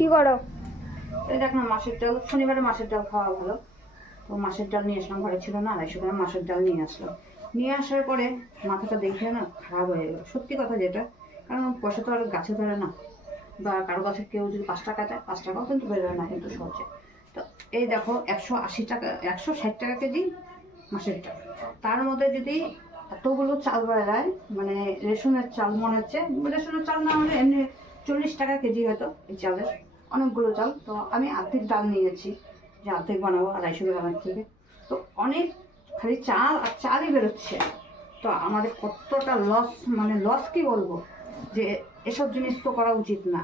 কি করো? এই দেখ না, মাছের ডাল, শনিবারে মাছের ডাল খাওয়া ভালো। তো মাছের ডাল নিয়ে আসলাম, ঘরে ছিল না, 250 গ্রাম মাছের ডাল নিয়ে আসলাম। নিয়ে আসার পরে মাথাটা দেখে না খারাপ হয়ে গেল, সত্যি কথা যেটা। কারণ পয়সা তো আর গাছে ধরে না, বা কারো কাছে কেউ যদি 5 টাকা চায় 5 টাকাও কিন্তু বেরোয় না কিন্তু সহজে। তো এই দেখো 180 টাকা, 160 টাকা কেজি মাছের ডাল। তার মধ্যে যদি এতগুলো চাল বেড়ায়, মানে রেশনের চাল মনে হচ্ছে, রেশনের চাল না হলে এমনি 40 টাকা কেজি হয়তো এই চালের, অনেকগুলো চাল। তো আমি অর্ধেক ডাল নিয়েছি, যে অর্ধেক বানাবো 250 গ্রামের থেকে। তো অনেক খালি চাল আর চালই বেরোচ্ছে। তো আমাদের কতটা লস, মানে লস কি বলবো, যে এসব জিনিস তো করা উচিত না।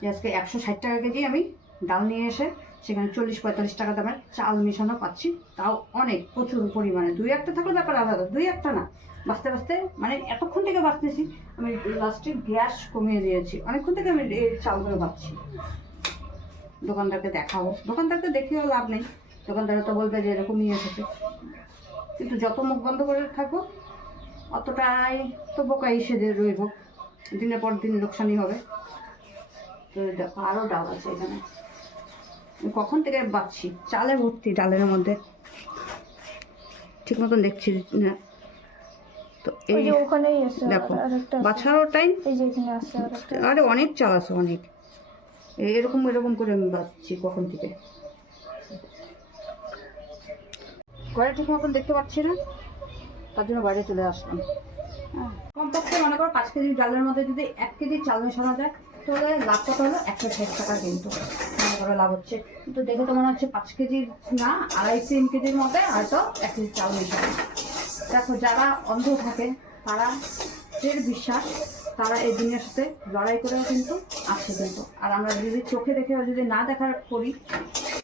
যে আজকে 160 টাকা কেজি আমি ডাল নিয়ে এসে সেখানে 40-45 টাকা দামের চাল মেশানো পাচ্ছি, তাও অনেক প্রচুর পরিমাণে। 2-1টা থাকলে ব্যাপার আলাদা, 2-1টা না, বাঁচতে বাঁচতে মানে এতক্ষণ থেকে বাঁচতেছি আমি, লাস্টে গ্যাস কমিয়ে দিয়েছি, অনেকক্ষণ থেকে আমি এই চালগুলো পাচ্ছি। দোকানদারকে দেখাবো, দোকানদারকে দেখিয়েও লাভ নেই, দোকানদার তো বলবে যে এরকমই এসেছে। কিন্তু যত মুখ বন্ধ করে থাকবো অতটাই তো বোকাই সেজে রইব, দিনের পর দিন লোকসানই হবে। তো দেখো আরও ডাল আছে এখানে, কখন থেকে বাচ্ছি, চালে ভর্তি ডালের মধ্যে, ঠিক মতন দেখছি না। তো ওই এই যে ওখানেই আছে দেখো আরেকটা, বাছারও টাইম, এই যে এখানে আছে আরেকটা। আরে অনেক চাল আছে অনেক, এরকম এরকম করে আমি বাচ্ছি কখন থেকে। ঘরে ঠিক মতন দেখতে পাচ্ছি না, তার জন্য বাইরে চলে আসলাম। হ্যাঁ, কমপক্ষে মনে করো 5 কেজি ডালের মধ্যে যদি 1 কেজি চাল মেশানো যায়, তাহলে লাভ কত হলো? 160 টাকা কিন্তু মনে করো লাভ হচ্ছে। কিন্তু দেখে তো মনে হচ্ছে 5 কেজি না, 2.5-3 কেজির মধ্যে হয়তো 1 কেজি চাল মেশানো। দেখো যারা অন্ধ থাকে, তারা এর বিশ্বাস, তারা এই দুনিয়ার সাথে লড়াই করেও কিন্তু আছে কিন্তু। আর আমরা যদি চোখে দেখে যদি না দেখা করি,